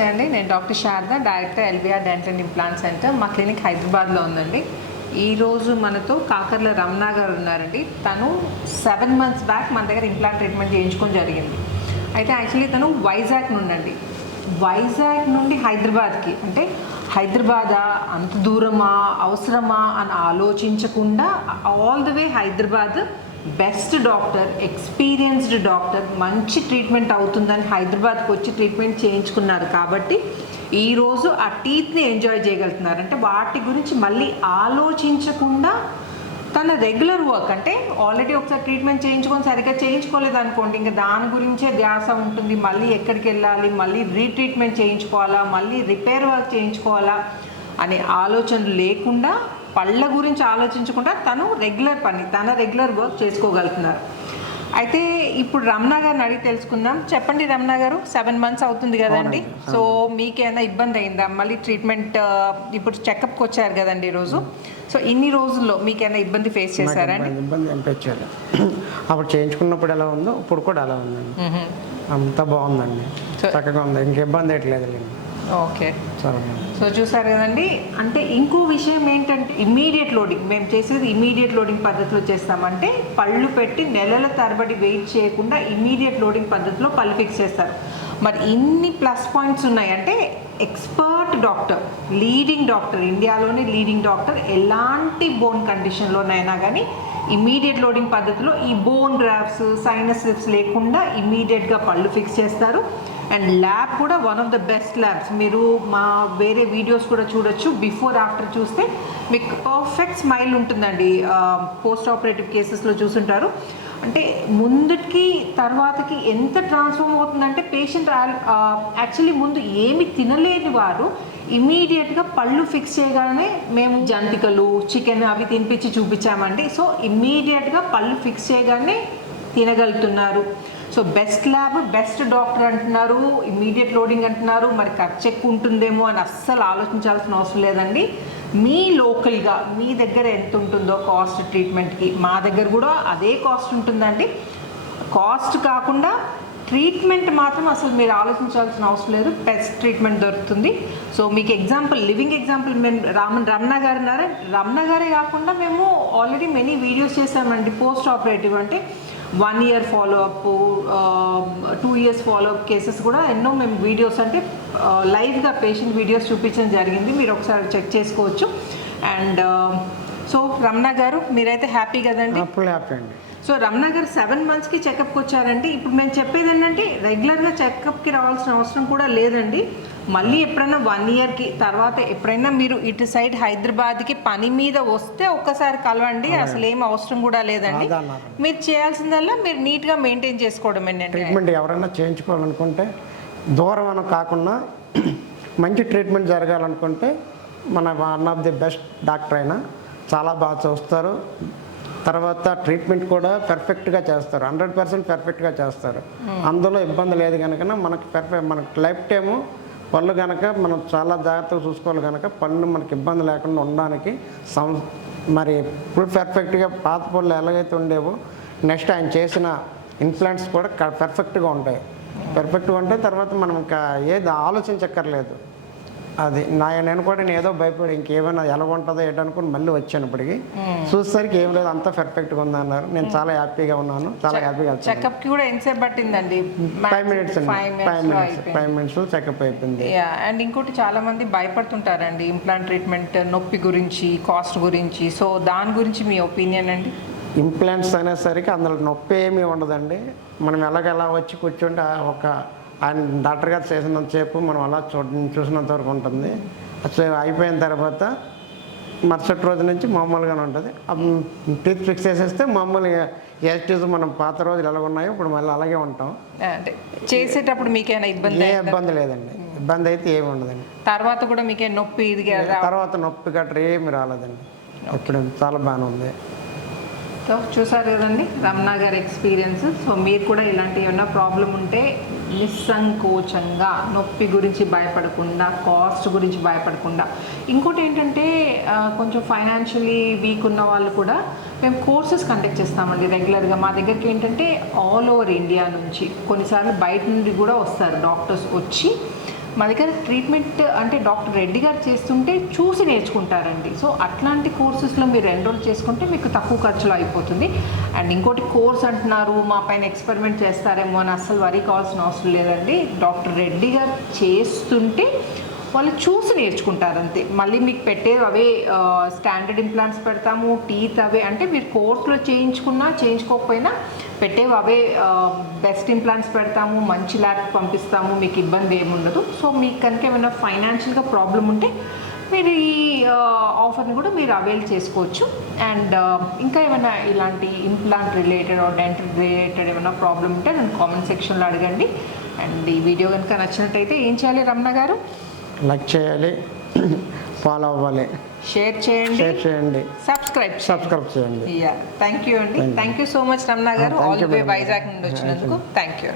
నమస్తే అండి, నేను doctor Sharada, director LBR dental and implant centre. మా క్లినిక్ హైదరాబాద్లో ఉందండి. ఈరోజు మనతో కాకర్ల రమణ గారు ఉన్నారండి. తను 7 months బ్యాక్ మన దగ్గర ఇంప్లాంట్ ట్రీట్మెంట్ చేయించుకొని జరిగింది. అయితే యాక్చువల్లీ తను వైజాగ్ నుండి వైజాగ్ నుండి హైదరాబాద్కి, అంటే హైదరాబాదా, అంత దూరమా, అవసరమా అని ఆలోచించకుండా all the way Hyderabad best doctor, experienced doctor, మంచి ట్రీట్మెంట్ అవుతుందని హైదరాబాద్కి వచ్చి ట్రీట్మెంట్ చేయించుకున్నారు. కాబట్టి ఈరోజు ఆ టీత్ని ఎంజాయ్ చేయగలుగుతున్నారు. అంటే వాటి గురించి మళ్ళీ ఆలోచించకుండా తన రెగ్యులర్ వర్క్, అంటే ఆల్రెడీ ఒకసారి ట్రీట్మెంట్ చేయించుకొని సరిగ్గా చేయించుకోలేదు అనుకోండి, ఇంకా దాని గురించే ధ్యాస ఉంటుంది. మళ్ళీ ఎక్కడికి వెళ్ళాలి, మళ్ళీ రీట్రీట్మెంట్ చేయించుకోవాలా, మళ్ళీ రిపేర్ వర్క్ చేయించుకోవాలా అనే ఆలోచనలు లేకుండా, పళ్ళ గురించి ఆలోచించకుండా తన రెగ్యులర్ వర్క్ చేసుకోగలుగుతున్నారు. అయితే ఇప్పుడు రమణ గారిని అడిగి తెలుసుకుందాం. చెప్పండి రమణ గారు, 7 months అవుతుంది కదండి. సో మీకేమైనా ఇబ్బంది అయిందా? మళ్ళీ ట్రీట్మెంట్ ఇప్పుడు చెకప్కి వచ్చారు కదండి ఈరోజు. సో ఇన్ని రోజుల్లో మీకేమైనా ఇబ్బంది ఫేస్ చేశారండి? ఇబ్బంది అనిపించాలి. అప్పుడు చేయించుకున్నప్పుడు ఎలా ఉందో ఇప్పుడు కూడా అలా ఉందండి. అంతా బాగుందండి, చక్కగా ఉంది, ఇంక ఇబ్బంది ఎట్లేదు. ఓకే, సో చూసారు కదండి. అంటే ఇంకో విషయం ఏంటంటే ఇమీడియట్ లోడింగ్, మేము చేసేది ఇమీడియట్ లోడింగ్ పద్ధతిలో చేస్తామంటే పళ్ళు పెట్టి నెలల తరబడి వెయిట్ చేయకుండా ఇమీడియట్ లోడింగ్ పద్ధతిలో పళ్ళు ఫిక్స్ చేస్తారు. మరి ఇన్ని ప్లస్ పాయింట్స్ ఉన్నాయి అంటే ఎక్స్పర్ట్ డాక్టర్, లీడింగ్ డాక్టర్, ఇండియాలోనే లీడింగ్ డాక్టర్, ఎలాంటి బోన్ కండిషన్లోనైనా కానీ ఇమీడియట్ లోడింగ్ పద్ధతిలో ఈ బోన్ గ్రాఫ్స్, సైనస్ లిప్స్ లేకుండా ఇమీడియట్గా పళ్ళు ఫిక్స్ చేస్తారు. అండ్ ల్యాబ్ కూడా one of the best labs. మీరు మా వేరే వీడియోస్ కూడా చూడొచ్చు. బిఫోర్ ఆఫ్టర్ చూస్తే మీకు పర్ఫెక్ట్ స్మైల్ ఉంటుందండి. పోస్ట్ ఆపరేటివ్ కేసెస్లో చూసుంటారు. అంటే ముందుకి తర్వాతకి ఎంత ట్రాన్స్ఫార్మ్ అవుతుందంటే పేషెంట్ యాక్చువల్లీ ముందు ఏమి తినలేని వారు ఇమీడియట్గా పళ్ళు ఫిక్స్ చేయగానే మేము జంతికలు, చికెన్ అవి తినిపించి చూపించామండి. సో ఇమీడియట్గా పళ్ళు ఫిక్స్ చేయగానే తినగలుగుతున్నారు. So best lab, best doctor అంటున్నారు, ఇమీడియట్ లోడింగ్ అంటున్నారు. మరి ఖర్చు ఎక్కువ ఉంటుందేమో అని అస్సలు ఆలోచించాల్సిన అవసరం లేదండి. మీ లోకల్గా మీ దగ్గర ఎంత ఉంటుందో కాస్ట్ ట్రీట్మెంట్కి, మా దగ్గర కూడా అదే కాస్ట్ ఉంటుందండి. కాస్ట్ కాకుండా ట్రీట్మెంట్ మాత్రం అసలు మీరు ఆలోచించాల్సిన అవసరం లేదు, బెస్ట్ ట్రీట్మెంట్ దొరుకుతుంది. సో మీకు ఎగ్జాంపుల్, లివింగ్ ఎగ్జాంపుల్, మేము రమణ గారు ఉన్నారా, రమణ గారే కాకుండా మేము ఆల్రెడీ మెనీ వీడియోస్ చేసామండి. పోస్ట్ ఆపరేటివ్ అంటే 1 year follow up, 2 years follow up cases కూడా ఎన్నో మేము వీడియోస్, అంటే లైవ్గా పేషెంట్ వీడియోస్ చూపించడం జరిగింది. మీరు ఒకసారి చెక్ చేసుకోవచ్చు. అండ్ సో రమణ గారు మీరైతే హ్యాపీ కదండి? హ్యాపీ అండి. సో రమణ గారు 7 monthsకి చెకప్కి వచ్చారండి. ఇప్పుడు మేము చెప్పేది ఏంటంటే రెగ్యులర్గా చెకప్కి రావాల్సిన అవసరం కూడా లేదండి. మళ్ళీ ఎప్పుడైనా 1 yearకి తర్వాత ఎప్పుడైనా మీరు ఇటు సైడ్ హైదరాబాద్కి పని మీద వస్తే ఒక్కసారి కలవండి, అసలు ఏం అవసరం కూడా లేదండి. మీరు చేయాల్సిందల్లా మీరు నీట్గా మెయింటైన్ చేసుకోవడం ఏంటంటే ట్రీట్మెంట్ ఎవరైనా చేయించుకోవాలనుకుంటే దూరం అని కాకుండా మంచి ట్రీట్మెంట్ జరగాలనుకుంటే మన one of the best doctor అయినా చాలా బాగా చూస్తారు. తర్వాత ట్రీట్మెంట్ కూడా పర్ఫెక్ట్గా చేస్తారు, 100% పర్ఫెక్ట్గా చేస్తారు. అందులో ఇబ్బంది లేదు కనుక మనకు లైఫ్ టైము పళ్ళు కనుక మనం చాలా జాగ్రత్తగా చూసుకోవాలి కనుక పళ్ళు మనకి ఇబ్బంది లేకుండా ఉండడానికి మరి ఇప్పుడు పర్ఫెక్ట్గా పాత పళ్ళు ఎలాగైతే ఉండేవో నెక్స్ట్ ఆయన చేసిన ఇంప్లాంట్స్ కూడా పర్ఫెక్ట్గా ఉంటాయి. పర్ఫెక్ట్గా ఉంటాయి. తర్వాత మనం ఇంకా ఏది ఆలోచించక్కర్లేదు. అది నేను కూడా ఏదో భయపడి ఇంకేమైనా ఎలా ఉంటుందో ఏంటనుకుని మళ్ళీ వచ్చాను. ఇప్పటికి చూసేసరికి ఏం లేదు, అంతా పర్ఫెక్ట్గా ఉందన్నారు. నేను చాలా హ్యాపీగా ఉన్నాను, చాలా హ్యాపీగా. చెకప్కి కూడా ఎంతసేపు పట్టిందండి? 5 minutes చెకప్ అయిపోయింది. అండ్ ఇంకోటి చాలా మంది భయపడుతుంటారండి ఇంప్లాంట్ ట్రీట్మెంట్ నొప్పి గురించి, కాస్ట్ గురించి. సో దాని గురించి మీ ఒపీనియన్ అండి? ఇంప్లాంట్స్ అనేసరికి అందులో నొప్పి ఏమీ ఉండదండి. మనం ఎలాగెలా వచ్చి కూర్చుంటే ఆయన డాక్టర్ గారు చేసినంతసేపు మనం అలా చూసినంత వరకు ఉంటుంది. అయిపోయిన తర్వాత మరుసటి రోజు నుంచి మామూలుగానే ఉంటుంది. టీత్ ఫిక్స్ చేసేస్తే మామూలుగా యాక్టివ్స్ మనం పాత రోజులు ఎలా ఉన్నాయో ఇప్పుడు మళ్ళీ అలాగే ఉంటాం. అంటే చేసేటప్పుడు మీకేమైనా ఇబ్బంది? ఏ ఇబ్బంది లేదండి, ఇబ్బంది అయితే ఏమి ఉండదండి. తర్వాత కూడా మీకే నొప్పి తర్వాత నొప్పి గట్రా ఏమి రాలేదండి. ఇప్పుడు చాలా బాగానే ఉంది. సో చూసారు కదండి రమణ గారి ఎక్స్పీరియన్స్. సో మీరు కూడా ఇలాంటి ఏమైనా ప్రాబ్లం ఉంటే నిస్సంకోచంగా, నొప్పి గురించి భయపడకుండా, కాస్ట్ గురించి భయపడకుండా. ఇంకోటి ఏంటంటే కొంచెం ఫైనాన్షియలీ వీక్ ఉన్న వాళ్ళు కూడా మేము కోర్సెస్ కండక్ట్ చేస్తామండి రెగ్యులర్గా. మా దగ్గరికి ఏంటంటే ఆల్ ఓవర్ ఇండియా నుంచి, కొన్నిసార్లు బయట నుండి కూడా వస్తారు డాక్టర్స్ వచ్చి మా దగ్గర ట్రీట్మెంట్ అంటే డాక్టర్ రెడ్డి గారు చేస్తుంటే చూసి నేర్చుకుంటారండి. సో అట్లాంటి కోర్సెస్లో మీరు ఎన్రోల్ చేసుకుంటే మీకు తక్కువ ఖర్చులో అయిపోతుంది. అండ్ ఇంకోటి కోర్స్ అంటున్నారు, మా పైన ఎక్స్పెరిమెంట్ చేస్తారేమో అని అస్సలు వరీ కావాల్సిన అవసరం లేదండి. డాక్టర్ రెడ్డి గారు చేస్తుంటే వాళ్ళు చూసి నేర్చుకుంటారు అంతే. మళ్ళీ మీకు పెట్టే అవే స్టాండర్డ్ ఇంప్లాంట్స్ పెడతాము, టీత్ అవే, అంటే మీరు కోర్సులో చేయించుకున్నా చేయించుకోకపోయినా పెట్టేవి అవే బెస్ట్ ఇంప్లాంట్స్ పెడతాము, మంచి ల్యాబ్ పంపిస్తాము, మీకు ఇబ్బంది ఏముండదు. సో మీకు కనుక ఏమైనా ఫైనాన్షియల్గా ప్రాబ్లం ఉంటే మీరు ఈ ఆఫర్ని కూడా మీరు అవైల్ చేసుకోవచ్చు. అండ్ ఇంకా ఏమైనా ఇలాంటి ఇంప్లాంట్ రిలేటెడ్ డెంటల్ రిలేటెడ్ ఏమైనా ప్రాబ్లం ఉంటే నన్ను కామెంట్ సెక్షన్లో అడగండి. అండ్ ఈ వీడియో కనుక నచ్చినట్టయితే ఏం చేయాలి రమణ గారు? లైక్ చేయాలి, ఫాలో అవ్వాలి, షేర్ చేయండి, సబ్స్క్రైబ్ చేయండి. థ్యాంక్ యూ అండి. Thank you so much Ramana గారు, ఆల్ ది వే వైజాగ్ నుండి వచ్చినందుకు థ్యాంక్ యూ.